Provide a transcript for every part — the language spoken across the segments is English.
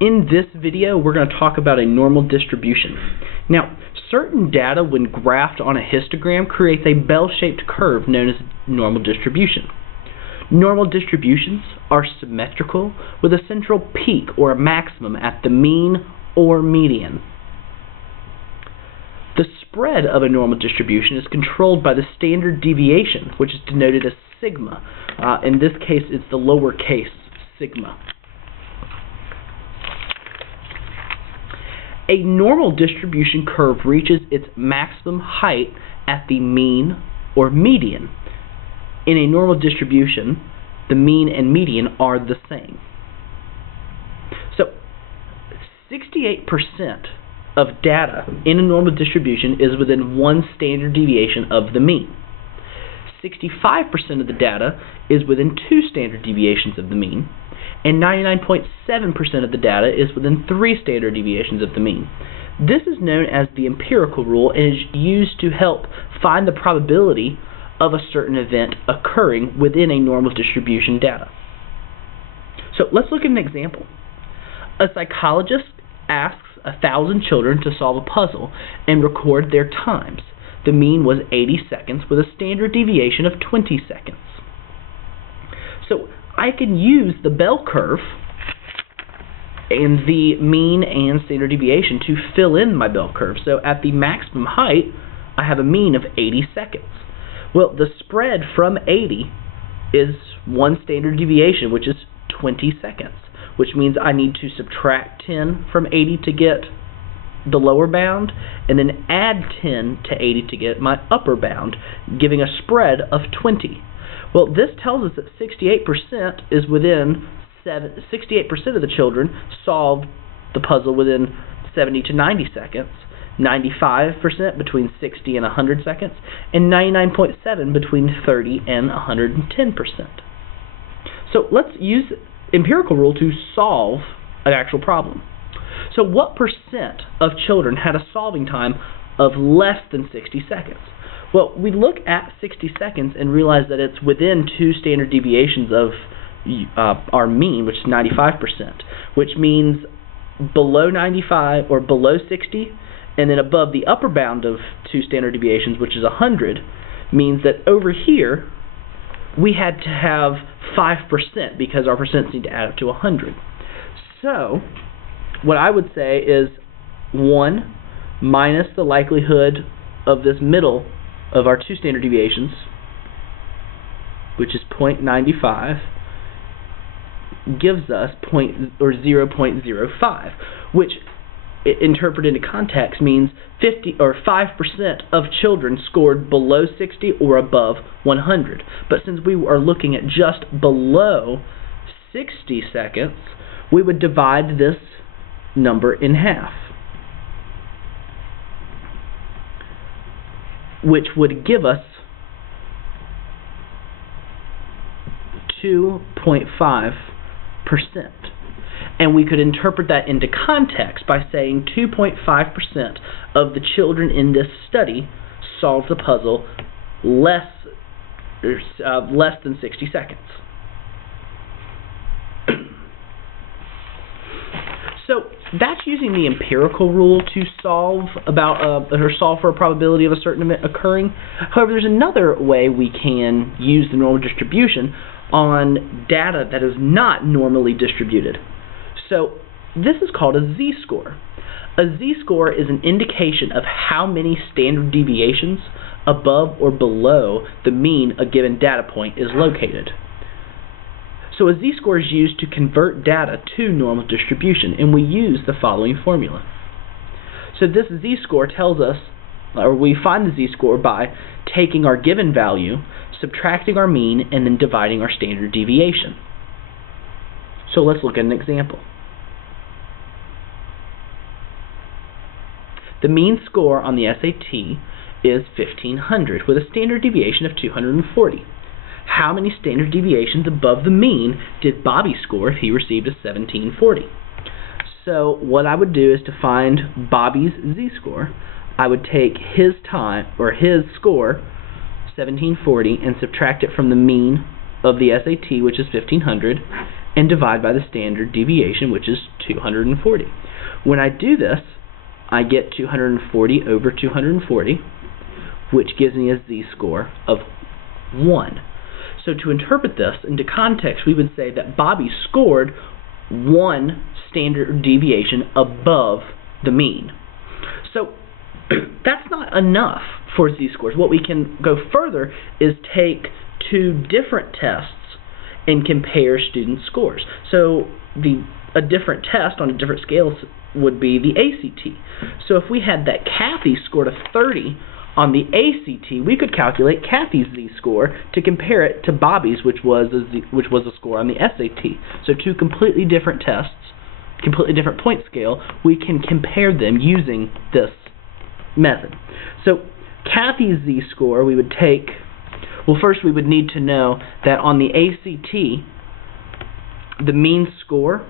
In this video, we're going to talk about a normal distribution. Now, certain data when graphed on a histogram creates a bell-shaped curve known as normal distribution. Normal distributions are symmetrical with a central peak or a maximum at the mean or median. The spread of a normal distribution is controlled by the standard deviation, which is denoted as sigma. In this case, it's the lowercase sigma. A normal distribution curve reaches its maximum height at the mean or median. In a normal distribution, the mean and median are the same. So, 68% of data in a normal distribution is within one standard deviation of the mean. 65% of the data is within two standard deviations of the mean, and 99.7% of the data is within three standard deviations of the mean. This is known as the empirical rule and is used to help find the probability of a certain event occurring within a normal distribution data. So let's look at an example. A psychologist asks 1,000 children to solve a puzzle and record their times. The mean was 80 seconds with a standard deviation of 20 seconds. So I can use the bell curve and the mean and standard deviation to fill in my bell curve. So at the maximum height, I have a mean of 80 seconds. Well, the spread from 80 is one standard deviation, which is 20 seconds, which means I need to subtract 10 from 80 to get the lower bound, and then add 10 to 80 to get my upper bound, giving a spread of 20. Well, this tells us that 68% is within 68% of the children solved the puzzle within 70 to 90 seconds, 95% between 60 and 100 seconds, and 99.7% between 30 and 110%. So let's use empirical rule to solve an actual problem. So what percent of children had a solving time of less than 60 seconds? Well, we look at 60 seconds and realize that it's within two standard deviations of our mean, which is 95%, which means below 95 or below 60, and then above the upper bound of two standard deviations, which is 100, means that over here we had to have 5% because our percents need to add up to 100. So what I would say is 1 minus the likelihood of this middle of our two standard deviations, which is 0.95, gives us 0.05, which interpreted into context means 50 or 5% of children scored below 60 or above 100. But since we are looking at just below 60 seconds, we would divide this number in half, which would give us 2.5%. And we could interpret that into context by saying 2.5% of the children in this study solved the puzzle less than 60 seconds. So that's using the empirical rule to solve for a probability of a certain event occurring. However, there's another way we can use the normal distribution on data that is not normally distributed. So this is called a z-score. A z-score is an indication of how many standard deviations above or below the mean a given data point is located. So a z-score is used to convert data to normal distribution, and we use the following formula. So this z-score tells us, or we find the z-score by taking our given value, subtracting our mean, and then dividing our standard deviation. So let's look at an example. The mean score on the SAT is 1,500 with a standard deviation of 240. How many standard deviations above the mean did Bobby score if he received a 1740? So what I would do is to find Bobby's z-score, I would take his time, or his score, 1740, and subtract it from the mean of the SAT, which is 1,500, and divide by the standard deviation, which is 240. When I do this, I get 240 over 240, which gives me a z-score of 1. So to interpret this into context, we would say that Bobby scored 1 standard deviation above the mean. So that's not enough for z-scores. What we can go further is take 2 different tests and compare student scores. So a different test on a different scale would be the ACT. So if we had that Kathy scored a 30 on the ACT, we could calculate Kathy's z-score to compare it to Bobby's, which was a score on the SAT. So 2 completely different tests, completely different point scale. We can compare them using this method. So Kathy's z-score, we would take, well, first we would need to know that on the ACT, the mean score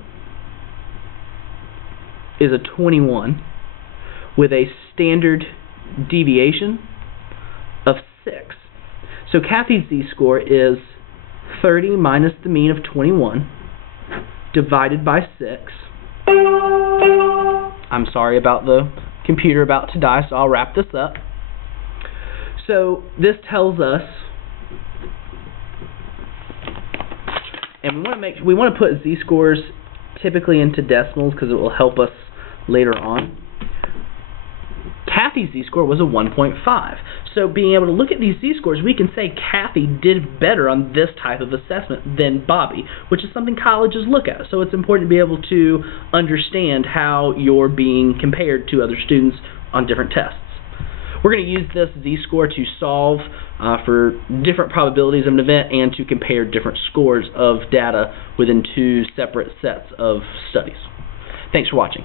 is a 21 with a standard deviation of 6. So Kathy's z-score is 30 minus the mean of 21 divided by 6. I'm sorry about the computer about to die, so I'll wrap this up. So this tells us, and we want to put z-scores typically into decimals because it will help us later on. Kathy's z-score was a 1.5. So being able to look at these z-scores, we can say Kathy did better on this type of assessment than Bobby, which is something colleges look at. So it's important to be able to understand how you're being compared to other students on different tests. We're going to use this z-score to solve for different probabilities of an event and to compare different scores of data within 2 separate sets of studies. Thanks for watching.